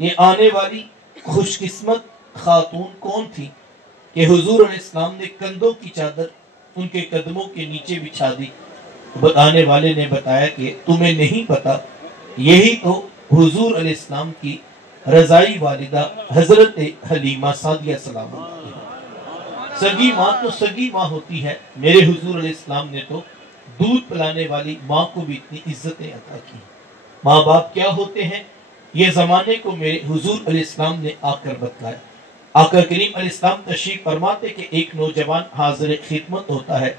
یہ آنے والی خوش قسمت خاتون کون تھی کہ حضور علیہ السلام نے کندھوں کی چادر ان کے قدموں کے نیچے بچھا دی؟ بتانے والے نے بتایا کہ تمہیں نہیں پتا، یہی تو حضور علیہ السلام کی رضائی والدہ حضرت حلیمہ سعدیہ سلام اللہ علیہا۔ سگی ماں تو سگی ماں ہوتی ہے، میرے حضور علیہ السلام نے تو دودھ پلانے والی ماں کو بھی اتنی عزتیں عطا کی۔ ماں باپ کیا ہوتے ہیں یہ زمانے کو میرے حضور علیہ السلام نے آ کر بتلایا۔ آقا کریم علیہ السلام تشریف فرماتے کہ ایک نوجوان حاضر خدمت ہوتا ہے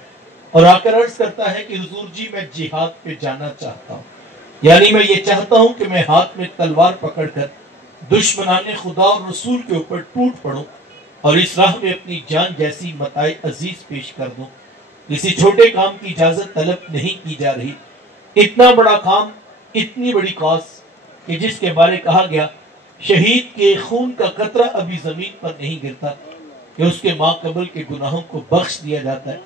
اور آ کر عرض کرتا ہے کہ حضور جی میں جہاد پہ جانا چاہتا ہوں، یعنی میں یہ چاہتا ہوں کہ میں ہاتھ میں تلوار پکڑ کر دشمنان خدا اور رسول کے اوپر ٹوٹ پڑوں اور اس راہ میں اپنی جان جیسی متاع عزیز پیش کر دوں۔ کسی چھوٹے کام کی اجازت طلب نہیں کی جا رہی، اتنا بڑا کام، اتنی بڑی کاز کہ جس کے بارے کہا گیا شہید کے خون کا قطرہ ابھی زمین پر نہیں گرتا کہ اس کے ماں قبل کے گناہوں کو بخش دیا جاتا ہے،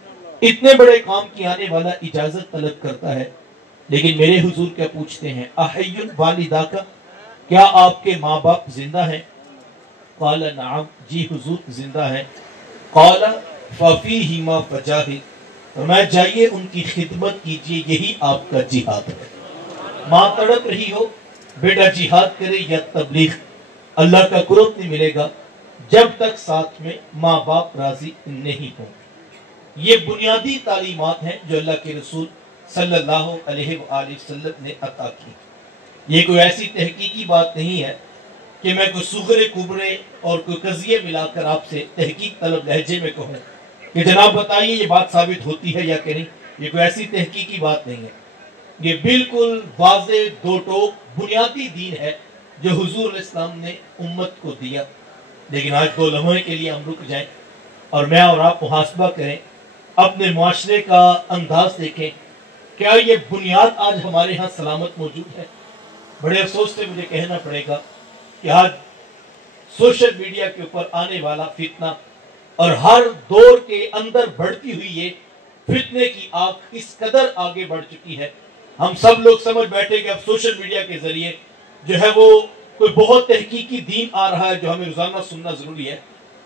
اتنے بڑے کام کی آنے والا اجازت طلب کرتا ہے۔ لیکن میرے حضور کیا پوچھتے ہیں، احی والدہ کا، کیا آپ کے ماں باپ زندہ ہیں؟ قال نعم، جی حضور زندہ ہیں۔ قال ففیہما فجاہد، فرمایا جائیے ان کی خدمت کیجئے، یہی آپ کا جہاد ہے۔ ماں تڑپ رہی ہو، بیٹا جہاد کرے یا تبلیغ، اللہ کا قرب نہیں ملے گا جب تک ساتھ میں ماں باپ راضی نہیں ہوں۔ یہ بنیادی تعلیمات ہیں جو اللہ کے رسول صلی اللہ علیہ وآلہ وسلم نے عطا کی۔ یہ کوئی ایسی تحقیقی بات نہیں ہے کہ میں کوئی صغرے کبرے اور کوئی قضیے ملا کر آپ سے تحقیق طلب لہجے میں کہوں کہ جناب بتائیے یہ بات ثابت ہوتی ہے یا کہ نہیں۔ یہ کوئی ایسی تحقیقی بات نہیں ہے، یہ بالکل واضح دو ٹوک بنیادی دین ہے جو حضور علیہ السلام نے امت کو دیا۔ لیکن آج دو لمحے کے لیے ہم رک جائیں اور میں اور آپ محاسبہ کریں، اپنے معاشرے کا انداز دیکھیں، کیا یہ بنیاد آج ہمارے ہاں سلامت موجود ہے؟ بڑے افسوس سے مجھے کہنا پڑے گا کہ آج سوشل میڈیا کے اوپر آنے والا فتنہ اور ہر دور کے اندر بڑھتی ہوئی یہ فتنے کی آگ اس قدر آگے بڑھ چکی ہے، ہم سب لوگ سمجھ بیٹھے کہ اب سوشل میڈیا کے ذریعے جو ہے وہ کوئی بہت تحقیقی دین آ رہا ہے جو ہمیں روزانہ سننا ضروری ہے۔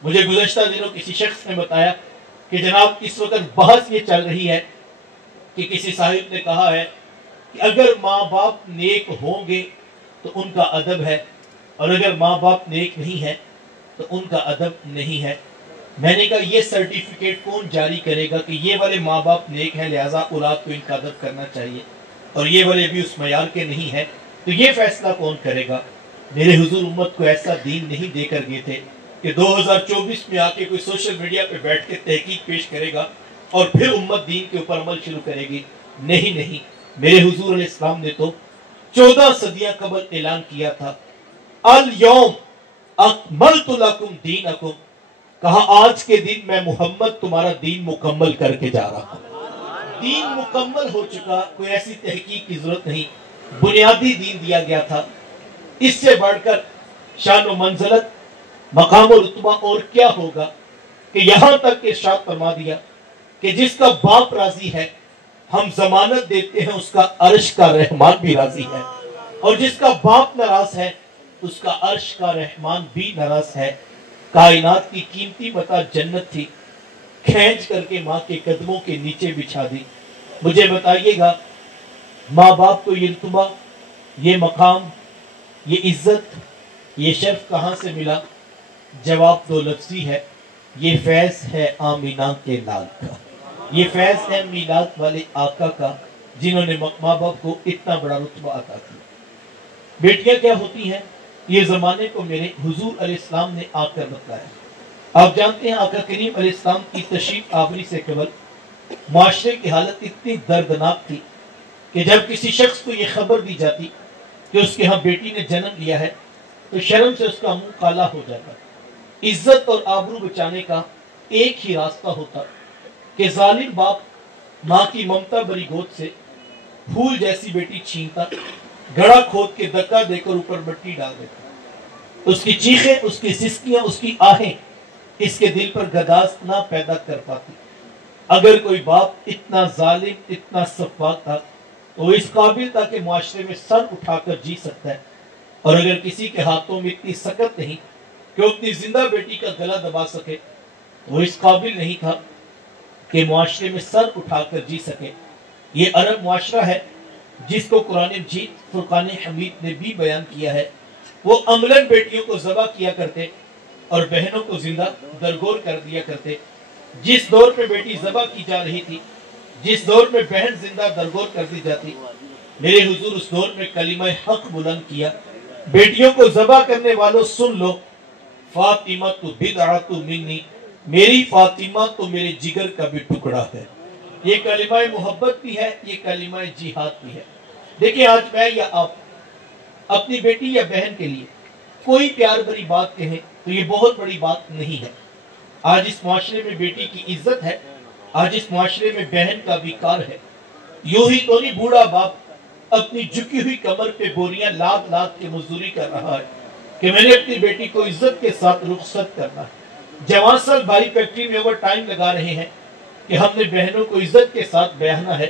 مجھے گزشتہ دنوں کسی شخص نے بتایا کہ جناب اس وقت بحث یہ چل رہی ہے کہ کسی صاحب نے کہا ہے کہ اگر ماں باپ نیک ہوں گے تو ان کا ادب ہے، اور اگر ماں باپ نیک نہیں ہے تو ان کا ادب نہیں ہے۔ میں نے کہا یہ سرٹیفکیٹ کون جاری کرے گا کہ یہ والے ماں باپ نیک ہیں لہٰذا اولاد کو ان کا ادب کرنا چاہیے، اور یہ والے بھی اس معیار کے نہیں ہیں، تو یہ فیصلہ کون کرے گا؟ میرے حضور امت کو ایسا دین نہیں دے کر گئے تھے کہ 2024 میں آ کے کوئی سوشل میڈیا پہ بیٹھ کے تحقیق پیش کرے گا اور پھر امت دین کے اوپر عمل شروع کرے گی۔ نہیں، میرے حضور علیہ السلام نے تو 14 صدیاں قبل اعلان کیا تھا، الیوم اکملت لکم دینکم، کہا آج کے دن میں محمد تمہارا دین مکمل کر کے جا رہا ہوں۔ دین مکمل ہو چکا، کوئی ایسی تحقیق کی ضرورت نہیں، بنیادی دین دیا گیا تھا۔ اس سے بڑھ کر شان و منزلت، مقام و رتبہ اور کیا ہوگا کہ یہاں تک ارشاد فرما دیا کہ جس کا باپ راضی ہے ہم ضمانت دیتے ہیں اس کا عرش کا رحمان بھی راضی ہے، اور جس کا باپ ناراض ہے اس کا عرش کا رحمان بھی ناراض ہے۔ کائنات کی قیمتی متاع جنت تھی، کھینچ کر کے ماں کے قدموں کے نیچے بچھا دی۔ مجھے بتائیے گا ماں باپ کو یہ رتبہ، یہ مقام، یہ عزت، یہ شرف کہاں سے ملا؟ جواب دو لفظی ہے، یہ فیض ہے آمینہ کے لال کا، یہ فیض ہے میلاد والے آقا کا جنہوں نے ماں باپ کو اتنا بڑا رتبہ عطا کیا۔ بیٹیاں کیا ہوتی ہیں یہ زمانے کو میرے حضور علیہ السلام نے آ کر بتلایا۔ آپ جانتے ہیں آقا کریم علیہ السلام کی تشریف آوری سے قبل معاشرے کی حالت اتنی دردناک تھی کہ جب کسی شخص کو یہ خبر دی جاتی کہ اس کے ہاں بیٹی نے جنم لیا ہے تو شرم سے اس کا منہ کالا ہو جاتا۔ عزت اور آبرو بچانے کا ایک ہی راستہ ہوتا کہ ظالم باپ ماں کی ممتا بری گود سے پھول جیسی بیٹی چھینتا، گڑھا کھود کے دھکا دے کر اوپر مٹی ڈال دیتا۔ اس کی چیخیں، اس کی سسکیاں، اس کی آہیں اس کے دل پر گداز نہ پیدا کر پاتی۔ اگر کوئی باپ اتنا ظالم، اتنا سفاک تھا تو وہ اس قابل تھا کہ معاشرے میں سر اٹھا کر جی سکتا ہے، اور اگر کسی کے ہاتھوں میں اتنی سکت نہیں کہ وہ اپنی زندہ بیٹی کا گلا دبا سکے، وہ اس قابل نہیں تھا کہ معاشرے میں سر اٹھا کر جی سکے۔ یہ عرب معاشرہ ہے جس کو قرآن مجید فرقان حمید نے بھی بیان کیا ہے۔ وہ عملاً بیٹیوں کو ذبح کیا کرتے اور بہنوں کو زندہ درگور کر دیا کرتے۔ جس دور میں بیٹی ذبح کی جا رہی تھی، جس دور میں بہن زندہ درگور کر دی جاتی، میرے حضور اس دور میں کلمہ حق بلند کیا، بیٹیوں کو ذبح کرنے والوں سن لو، فاطمہ تو بدعۃ منی، میری فاطمہ تو میرے جگر کا بھی ٹکڑا ہے۔ یہ کلمہ محبت بھی ہے، یہ کلمہ جہاد بھی ہے۔ دیکھیں، آج میں یا آپ اپنی بیٹی یا بہن کے لیے کوئی پیار بھری بات کہیں تو یہ بہت بڑی بات نہیں ہے۔ آج اس معاشرے میں بیٹی کی عزت ہے، آج اس معاشرے میں بہن کا وقار ہے۔ یوں ہی تو نہیں بوڑھا باپ اپنی جھکی ہوئی کمر پہ بوریاں لاد لاد کے مزدوری کر رہا ہے کہ میں نے اپنی بیٹی کو عزت کے ساتھ رخصت کرنا ہے۔ جوان سال بھائی فیکٹری میں اوور ٹائم لگا رہے ہیں کہ ہم نے بہنوں کو عزت کے ساتھ بیاہنا ہے۔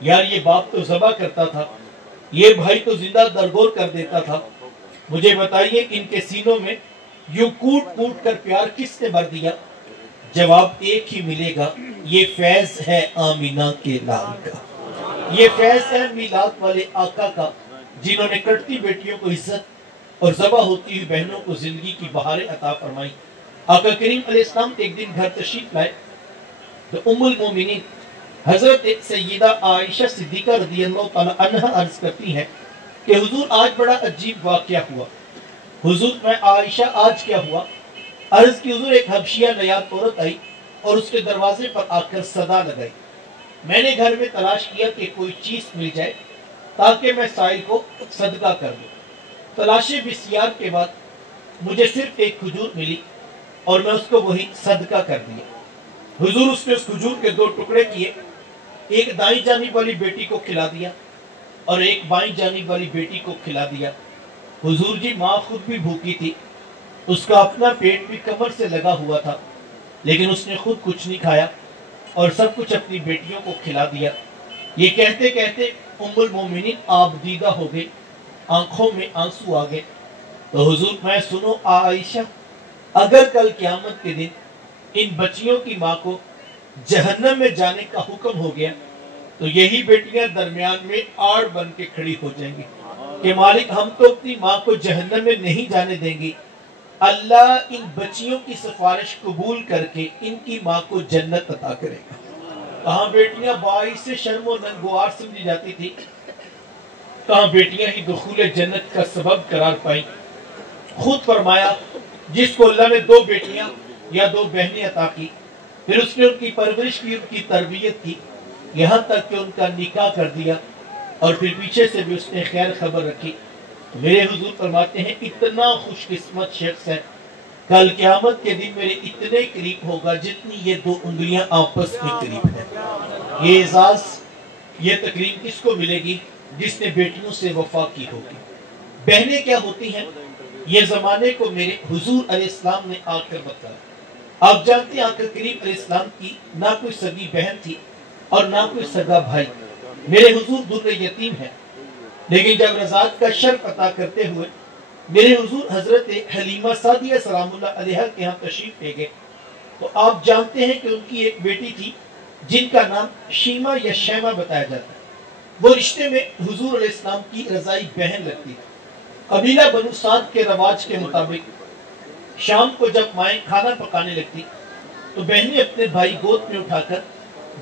یار، یہ باپ تو ذبح کرتا تھا، یہ بھائی تو زندہ درگور کر دیتا تھا۔ مجھے بتائیے کہ ان کے سینوں میں یوں کوٹ کوٹ کر پیار کس نے بھر دیا؟ جواب ایک ہی ملے گا، یہ فیض ہے آمینہ کے لال کا، یہ فیض ہے میلاد والے آقا کا، جنہوں نے کٹتی بیٹیوں کو عزت اور ذبح ہوتی ہوئی بہنوں کو زندگی کی بہاریں عطا فرمائی۔ آقا کریم علیہ السلام ایک دن گھر تشریف لائے تو ام المومنین حضرت سیدہ عائشہ صدیقہ رضی اللہ تعالی عنہ عرض کرتی ہیں کہ حضور آج بڑا عجیب واقعہ ہوا۔ حضور، میں عائشہ آج کیا ہوا؟ عرض کی حضور، ایک حبشیہ نیاد عورت آئی اور اس کے دروازے پر آ کر صدا لگائی۔ میں نے گھر میں تلاش کیا کہ کوئی چیز مل جائے تاکہ میں سائل کو صدقہ کر دوں۔ تلاشی بسیار کے بعد مجھے صرف ایک کھجور ملی اور میں اس کو وہی صدقہ کر دیا۔ حضور، اس نے اس کھجور کے 2 ٹکڑے کیے، ایک دائیں جانب والی بیٹی کو کھلا دیا اور ایک بائیں جانب والی بیٹی کو کھلا دیا۔ حضور جی، ماں خود بھی بھوکی تھی، اس کا اپنا پیٹ بھی کمر سے لگا ہوا تھا، لیکن اس نے خود کچھ نہیں کھایا اور سب کچھ اپنی بیٹیوں کو کھلا دیا۔ یہ کہتے کہتے ام المومنین آبدیدہ ہو گئے، آنکھوں میں آنسو آ گئے۔ تو حضور، میں سنو عائشہ، اگر کل قیامت کے دن ان بچیوں کی ماں کو جہنم میں جانے کا حکم ہو گیا تو یہی بیٹیاں درمیان میں آڑ بن کے کھڑی ہو جائیں گی کہ مالک، ہم تو اپنی ماں کو جہنم میں نہیں جانے دیں گی، اللہ ان بچیوں کی سفارش قبول کر کے ان کی ماں کو جنت عطا کرے گا۔ کہاں بیٹیاں باعث شرم و ننگوار سمجھی جاتی تھی، کہاں بیٹیاں ہی دخول جنت کا سبب قرار پائیں۔ خود فرمایا، جس کو اللہ نے 2 بیٹیاں یا 2 بہنیں عطا کی، پھر اس نے ان کی پرورش کی، ان کی تربیت کی، یہاں تک کہ ان کا نکاح کر دیا اور پھر پیچھے سے بھی اس نے خیر خبر رکھی۔ میرے حضور فرماتے ہیں، اتنا خوش قسمت شخص ہے، کل قیامت کے دن میرے اتنے قریب ہوگا جتنی یہ 2 انگلیاں آپس میں قریب ہیں۔ یہ اعزاز، یہ تکریم کس کو ملے گی؟ جس نے بیٹیوں سے وفا کی ہوگی۔ بہنیں کیا ہوتی ہیں؟ یہ زمانے کو میرے حضور علیہ السلام نے آ کر بتایا۔ آپ جانتے ہیں، آقا کریم علیہ السلام کی نہ کوئی سگی بہن تھی اور نہ کوئی سگا بھائی۔ میرے حضور در یتیم ہیں، لیکن جب رضاعت کا شرف عطا کرتے ہوئے میرے حضور حضرت حلیمہ سعدیہ سلام اللہ علیہا کے ہاں تشریف لے گئے تو آپ جانتے ہیں کہ ان کی ایک بیٹی تھی جن کا نام شیمہ یا شیمہ بتایا جاتا ہے۔ وہ رشتے میں حضور علیہ السلام کی رضائی بہن لگتی تھی۔ قبیلہ بنو سعد کے رواج کے مطابق شام کو جب مائیں کھانا پکانے لگتی تو بہنیں اپنے بھائی گود میں اٹھا کر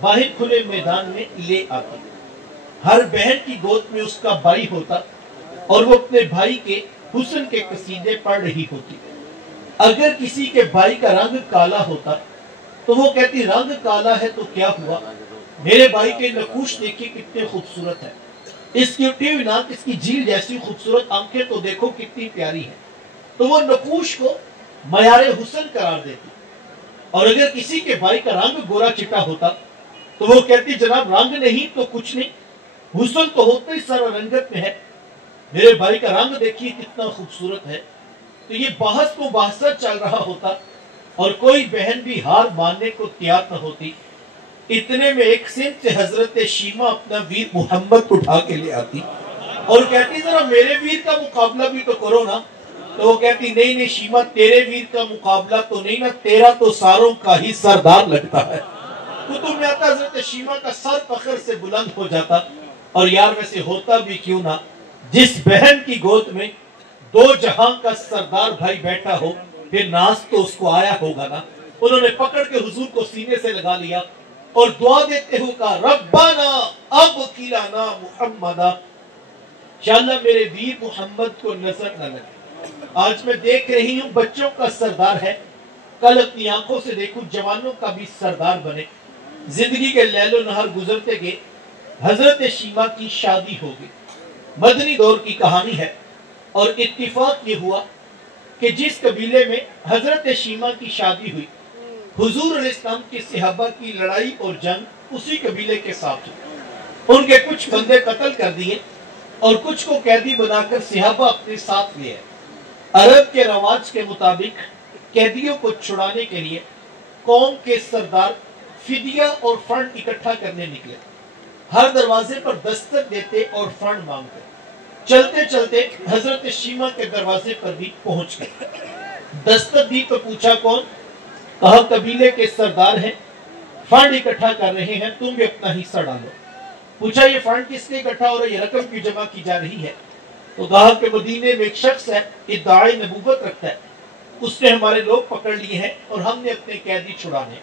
باہر کھلے میدان میں لے آتی۔ ہر بہن کی گود میں اس کا بھائی ہوتا اور وہ اپنے بھائی کے حسن کے قصیدے پڑھ رہی ہوتی۔ اگر کسی کے بھائی کا رنگ کالا ہوتا تو وہ کہتی، رنگ کالا ہے تو کیا ہوا، میرے بھائی کے نقوش دیکھیں کتنے خوبصورت ہے، اس کی اٹھی ہوئی ناک، اس کی جھیل جیسی خوبصورت آنکھیں تو دیکھو کتنی پیاری ہے۔ تو وہ نقوش کو معیار حسن قرار دیتی۔ اور اگر کسی کے بھائی کا رنگ گورا چٹا ہوتا تو وہ کہتی، جناب رنگ نہیں تو کچھ نہیں، حسن تو ہوتا ہی سارا رنگت میں ہے، میرے بھائی کا رنگ دیکھیے کتنا خوبصورت ہے۔ تو یہ بحث مباحثت چل رہا ہوتا اور کوئی بہن بھی ہار ماننے کو تیار نہ ہوتی۔ اتنے میں ایک سمت سے حضرت شیمہ اپنا ویر محمد اٹھا کے لے آتی اور کہتی ذرا میرے ویر کا مقابلہ بھی تو کرو نا. تو وہ کہتی نہیں نہیں شیما تیرے ویر کا مقابلہ تو نہیں نا, تیرا تو ساروں کا ہی سردار لگتا ہے. کتب میں آتا حضرت شیما کا سر فخر سے بلند ہو جاتا. اور یار ویسے ہوتا بھی کیوں نہ, جس بہن کی گود میں دو جہاں کا سردار بھائی بیٹھا ہو پھر ناز تو اس کو آیا ہوگا نا. انہوں نے پکڑ کے حضور کو سینے سے لگا لیا اور دعا دیتے ہوئے کہا ربنا اب کلانا محمدہ, انشاءاللہ میرے ویر محمد کو نظر نہ لگے. آج میں دیکھ رہی ہوں بچوں کا سردار ہے, کل اپنی آنکھوں سے دیکھوں جوانوں کا بھی سردار بنے. زندگی کے لیل و نہر گزرتے گئے, حضرت شیما کی شادی ہو گئی. مدنی دور کی کہانی ہے اور اتفاق یہ ہوا کہ جس قبیلے میں حضرت شیما کی شادی ہوئی, حضور علیہ السلام کے صحابہ کی لڑائی اور جنگ اسی قبیلے کے ساتھ ہوئی. ان کے کچھ بندے قتل کر دیے اور کچھ کو قیدی بنا کر صحابہ اپنے ساتھ لے آئے. عرب کے رواج کے مطابق قیدیوں کو چھڑانے کے لیے قوم کے سردار فدیہ اور فنڈ اکٹھا کرنے نکلے. ہر دروازے پر دستک دیتے اور فنڈ مانگتے. چلتے چلتے حضرت شیما کے دروازے پر بھی پہنچ گئے. دستک دی تو پوچھا کون؟ کہا قبیلے کے سردار ہیں, فنڈ اکٹھا کر رہے ہیں, تم بھی اپنا حصہ ڈالو. پوچھا یہ فنڈ کس لیے اکٹھا ہو رہا ہے, یہ رقم کیوں جمع کی جا رہی ہے؟ تو کہا کہ مدینے میں ایک شخص ہے, ادعائے نبوت رکھتا ہے, اس نے ہمارے لوگ پکڑ لیے ہیں اور ہم نے اپنے قیدی چھڑانے.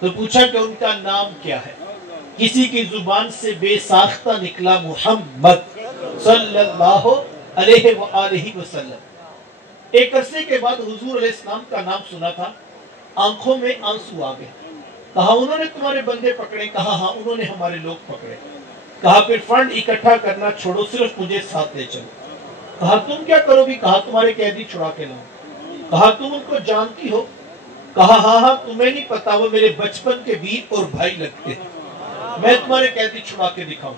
تو پوچھا کہ ان کا نام کیا ہے؟ کسی کی زبان سے بے ساختہ نکلا محمد صلی اللہ علیہ وآلہ وسلم. ایک عرصے کے بعد حضور علیہ السلام کا نام سنا تھا, آنکھوں میں آنسو آ گئے. کہا انہوں نے تمہارے بندے پکڑے؟ کہا ہاں انہوں نے ہمارے لوگ پکڑے. کہا پھر فنڈ اکٹھا کرنا چھوڑو, صرف مجھے ساتھ لے چلو. کہا تم کیا کرو گی؟ کہا تمہارے قیدی چھڑا کے لاؤں. کہا تم ان کو جانتی ہو؟ کہا ہاں ہاں, تمہیں نہیں پتا, وہ میرے بچپن کے ویر اور بھائی لگتے ہیں, میں تمہارے قیدی چھڑا کے دکھاؤں.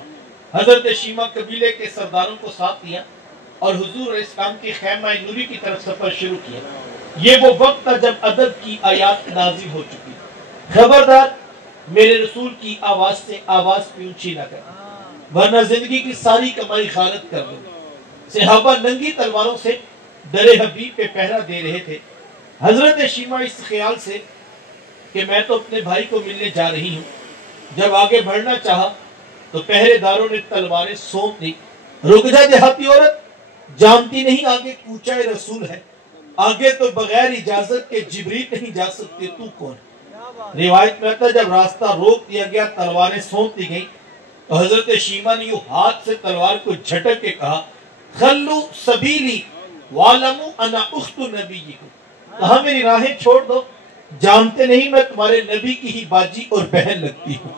حضرت شیما قبیلے کے سرداروں کو ساتھ لیا اور حضور علیہ السلام کی خیمہ نوری کی طرف سفر شروع کیا. یہ وہ وقت تھا جب ادب کی آیات نازل ہو چکی. خبردار میرے رسول کی آواز سے آواز بھی اونچی نہ کر, ورنہ زندگی کی ساری کمائی غارت کر دو. صحابہ ننگی تلواروں سے در حبیب پہ پہرا دے رہے تھے. حضرت شیما اس خیال سے کہ میں تو اپنے بھائی کو ملنے جا رہی ہوں, جب آگے بڑھنا چاہا تو پہرے داروں نے تلواریں سونپ دی. رک جا دیہاتی عورت, جانتی نہیں آگے کوچہ رسول ہے, آگے تو بغیر اجازت کے جبریل نہیں جا سکتے, تو کون؟ روایت میں آتا جب راستہ روک دیا گیا, تلواریں سونپ دی گئی, تو حضرت شیما نے یوں ہاتھ سے تلوار کو جھٹک کے کہا خلو سبیلی وعلموا انا اخت نبیکم. کہا میری راہیں چھوڑ دو, جانتے نہیں میں تمہارے نبی کی ہی باجی اور بہن لگتی ہوں.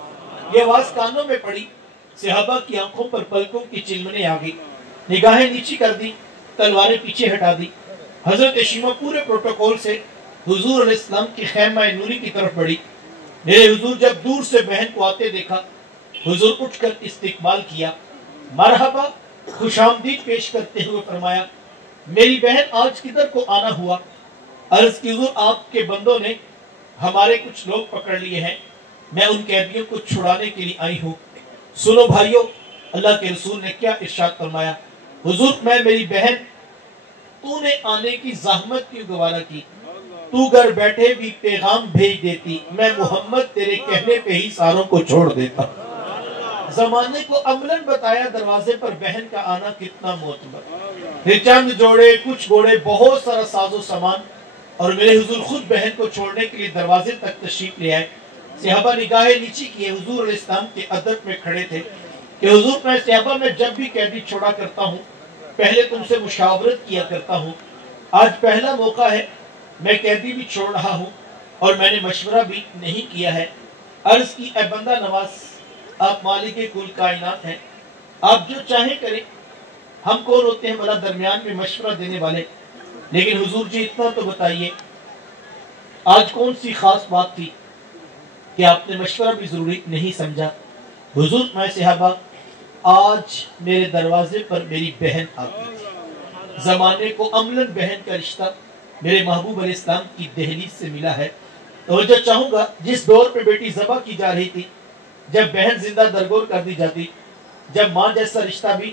یہ آواز کانوں میں پڑی, صحابہ کی آنکھوں پر پلکوں کی چلمنے آ گئی, نگاہیں نیچی کر دی, تلواریں پیچھے ہٹا دی. حضرت شیما پورے پروٹوکول سے حضور علیہ السلام کی خیمہ نوری کی طرف بڑھی. میرے حضور جب دور سے بہن کو آتے دیکھا, حضور اٹھ کر استقبال کیا, مرحبا خوش آمدید پیش کرتے ہوئے فرمایا میری بہن آج کدھر کو آنا ہوا؟ عرض کی حضور آپ کے بندوں نے ہمارے کچھ لوگ پکڑ لیے ہیں, میں ان قیدیوں کو چھڑانے کے لیے آئی ہوں. سنو بھائیو, اللہ کے رسول نے کیا ارشاد فرمایا, حضور میں میری بہن تو نے آنے کی زحمت کیوں گوارا کی, تو گھر بیٹھے بھی پیغام بھیج دیتی, میں محمد تیرے کہنے پہ ہی ساروں کو چھوڑ دیتا. زمانے کو عملاً بتایا دروازے پر بہن کا آنا کتنا معتبر. پھر چند جوڑے, کچھ گھوڑے, بہت سارا ساز و سامان, اور میرے حضور خود بہن کو چھوڑنے کے لیے دروازے تک تشریف لے آئے. صحابہ نگاہیں نیچی کیے, حضور علیہ السلام کے ادب میں کھڑے تھے کہ حضور میں صحابہ میں جب بھی قیدی چھوڑا کرتا ہوں پہلے تم سے مشاورت کیا کرتا ہوں, آج پہلا موقع ہے میں قیدی بھی چھوڑ رہا ہوں اور میں نے مشورہ بھی نہیں کیا ہے. عرض کی اے بندہ نواز, آپ مالک کل کائنات ہیں, آپ جو چاہیں کریں, ہم کون ہوتے ہیں بھلا درمیان میں مشورہ دینے والے. لیکن حضور جی اتنا تو بتائیے آج کون سی خاص بات تھی کہ آپ نے مشورہ بھی ضروری نہیں سمجھا؟ حضور میں صحابہ آج میرے دروازے پر میری بہن آتی تھی, زمانے کو عملاً بہن کا رشتہ میرے محبوب علیہ السلام کی دہلیز سے ملا ہے. توجہ چاہوں گا, جس دور پہ بیٹی ذبح کی جا رہی تھی, جب بہن زندہ درگور کر دی جاتی, جب ماں جیسا رشتہ بھی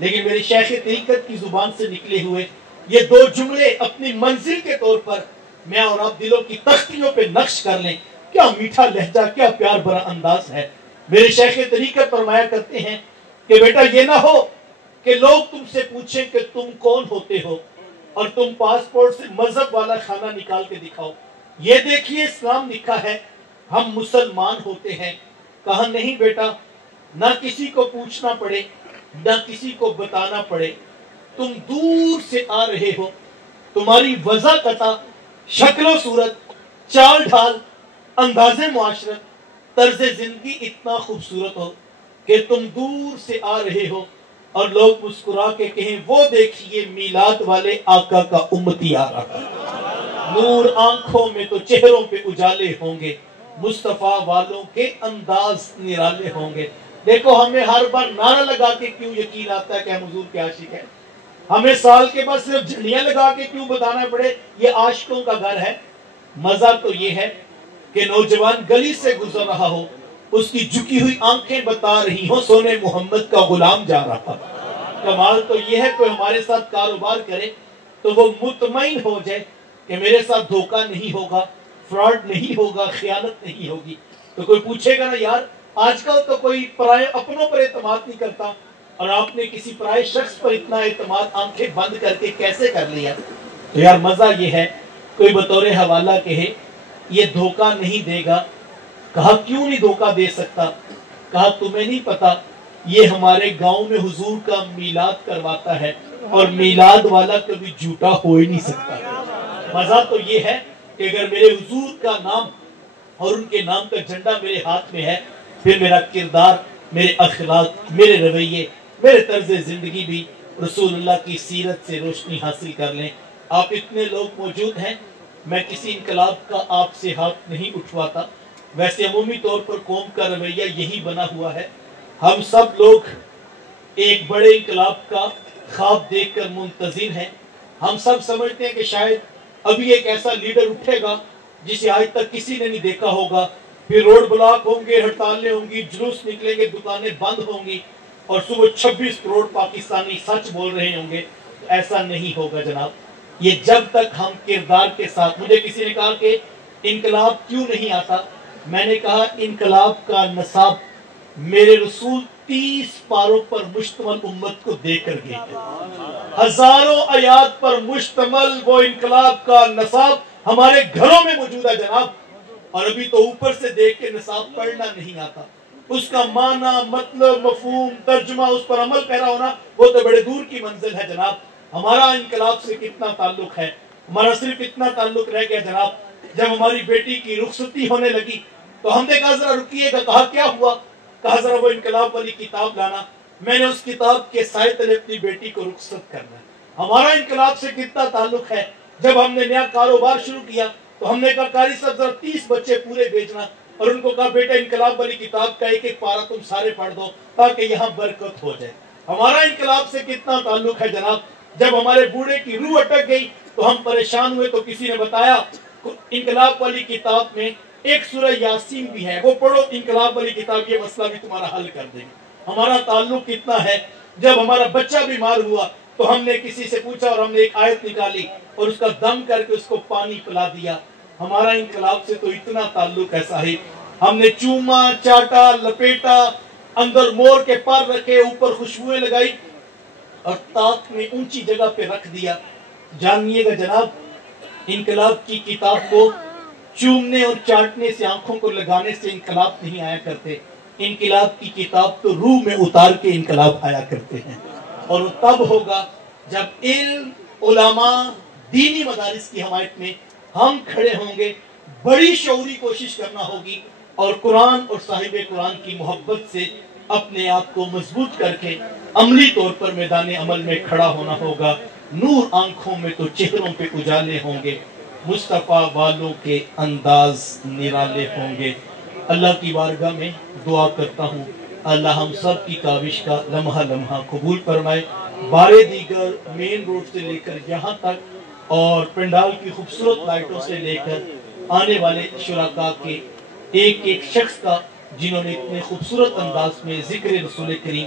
لیکن میری شیخ طریقت کی زبان سے نکلے ہوئے یہ دو جملے اپنی منزل کے طور پر میں اور آپ دلوں کی تختیوں پہ نقش کر لیں. کیا میٹھا لہجہ، کیا پیار بھرا انداز ہے. میرے شیخ طریقت فرمایا کرتے ہیں کہ بیٹا یہ نہ ہو کہ لوگ تم سے پوچھیں کہ تم کون ہوتے ہو اور تم پاسپورٹ سے مذہب والا کھانا نکال کے دکھاؤ. یہ دیکھیے اسلام لکھا ہے ہم مسلمان ہوتے ہیں. کہا نہیں بیٹا، نہ کسی کو پوچھنا پڑے نہ کسی کو بتانا پڑے. تم دور سے آ رہے ہو، تمہاری وضع قطع، شکل و صورت، چال ڈھال، انداز معاشرت، طرز زندگی اتنا خوبصورت ہو کہ تم دور سے آ رہے ہو اور لوگ مسکرا کے کہیں وہ دیکھیے میلاد والے آقا کا امتی آ رہا ہے. نور آنکھوں میں تو چہروں پہ اجالے ہوں گے، مصطفیٰ والوں کے انداز نرالے ہوں گے. دیکھو ہمیں ہر بار نعرہ لگا کے کیوں یقین آتا ہے کہ ہم حضور کے عاشق ہیں؟ ہمیں سال کے بعد صرف جھنڈیاں لگا کے کیوں بتانا پڑے یہ عاشقوں کا گھر ہے؟ مزہ تو یہ ہے کہ نوجوان گلی سے گزر رہا ہو، اس کی جھکی ہوئی آنکھیں بتا رہی ہوں سونے محمد کا غلام جا رہا. کمال تو یہ ہے کوئی ہمارے ساتھ کاروبار کرے تو وہ مطمئن ہو جائے کہ میرے ساتھ دھوکہ نہیں ہوگا، فراڈ نہیں ہوگا، خیانت نہیں ہوگی. تو کوئی پوچھے گا نا یار آج کل تو کوئی پرائے اپنوں پر اعتماد نہیں کرتا اور آپ نے کسی پرائے شخص پر اتنا اعتماد آنکھیں بند کر کے کیسے کر لیا؟ تو یار مزہ یہ ہے کوئی بطور حوالہ کہے یہ دھوکہ نہیں دے گا. کہا کیوں نہیں دھوکہ دے سکتا؟ کہا تمہیں نہیں پتا یہ ہمارے گاؤں میں حضور کا میلاد کرواتا ہے اور میلاد والا کبھی جھوٹا ہو ہی نہیں سکتا. مزہ تو یہ ہے کہ اگر میرے حضور کا نام اور ان کے نام کا جھنڈا میرے ہاتھ میں ہے پھر میرا کردار، میرے اخلاق، میرے رویے، میرے طرز زندگی بھی رسول اللہ کی سیرت سے روشنی حاصل کر لیں. آپ اتنے لوگ موجود ہیں، میں کسی انقلاب کا آپ سے ہاتھ نہیں اٹھواتا. ویسے عمومی طور پر قوم کا رویہ یہی بنا ہوا ہے. ہم سب لوگ ایک بڑے انقلاب کا خواب دیکھ کر منتظر ہیں. ہم سب سمجھتے ہیں کہ شاید ابھی ایک ایسا لیڈر اٹھے گا جسے آج تک کسی نے نہیں دیکھا ہوگا. پھر روڈ بلاک ہوں گے، ہڑتالیں ہوں گی، جلوس نکلیں گے، دکانیں بند ہوں گی اور صبح 26 کروڑ پاکستانی سچ بول رہے ہوں گے. ایسا نہیں ہوگا جناب. یہ جب تک ہم کردار کے ساتھ. مجھے کسی نے کہا کہ انقلاب کیوں نہیں آتا؟ میں نے کہا انقلاب کا نصاب میرے رسول 30 پاروں پر مشتمل امت کو دے کر گئے تھے. ہزاروں آیات پر مشتمل وہ انقلاب کا نصاب ہمارے گھروں میں موجود ہے جناب. اور ابھی تو اوپر سے دیکھ کے نصاب پڑھنا نہیں آتا. اس کا معنی، مطلب، مفہوم، ترجمہ، اس پر عمل پیرا ہونا وہ تو بڑے دور کی منزل ہے جناب. ہمارا انقلاب سے کتنا تعلق ہے؟ ہمارا صرف اتنا تعلق رہ گیا جناب جب ہماری بیٹی کی رخصتی ہونے لگی تو ہم نے کہا ذرا رکیے گا. کہا کیا ہوا؟ کہا ذرا وہ انقلاب والی کتاب لانا. میں نے اس کتاب کے سائے تلے اپنی بیٹی کو رخصت کرنا. ہمارا انقلاب سے کتنا تعلق ہے؟ جب ہم نے نیا کاروبار شروع کیا تو ہم نے کہا قاری صاحب ذرا 30 بچے پورے بھیجنا اور ان کو کہا بیٹا انقلاب والی کتاب کا ایک ایک پارہ تم سارے پڑھ دو تاکہ یہاں برکت ہو جائے. ہمارا انقلاب سے کتنا تعلق ہے جناب؟ جب ہمارے بوڑھے کی روح اٹک گئی تو ہم پریشان ہوئے تو کسی نے بتایا انقلاب والی کتاب میں ایک سورہ یاسین بھی ہے، وہ پڑھو، انقلاب والی کتاب یہ مسئلہ بھی تمہارا حل کر دے گی. ہمارا تعلق کتنا ہے؟ جب ہمارا بچہ بیمار ہوا تو ہم نے کسی سے پوچھا اور ہم نے ایک آیت نکالی اور اس کا دم کر کے اس کو پانی پلا دیا. ہمارا انقلاب سے تو اتنا تعلق ہے صاحب. ہم نے چوما، چاٹا، لپیٹا، اندر مور کے پر رکھے، اوپر خوشبوئیں لگائی اور طاق میں اونچی جگہ پہ رکھ دیا. جانیے گا جناب انقلاب کی کتاب کو چومنے اور چاٹنے سے، آنکھوں کو لگانے سے انقلاب نہیں آیا کرتے. انقلاب کی کتاب تو روح میں اتار کے انقلاب آیا کرتے ہیں. اور وہ تب ہوگا جب علم، علماء، دینی مدارس کی حمایت میں ہم کھڑے ہوں گے. بڑی شعوری کوشش کرنا ہوگی اور قرآن اور صاحب قرآن کی محبت سے اپنے آپ کو مضبوط کر کے عملی طور پر میدان عمل میں کھڑا ہونا ہوگا. نور آنکھوں میں تو چہروں پہ اجالے ہوں گے، مصطفیٰ والوں کے انداز نرالے ہوں گے. اللہ کی بارگاہ میں دعا کرتا ہوں اللہ ہم سب کی کاوش کا لمحہ لمحہ قبول فرمائے. بارے دیگر مین روڈ سے لے کر یہاں تک اور پنڈال کی خوبصورت لائٹوں سے لے کر آنے والے شرکاء کے ایک ایک شخص کا جنہوں نے اتنے خوبصورت انداز میں ذکر رسول کریم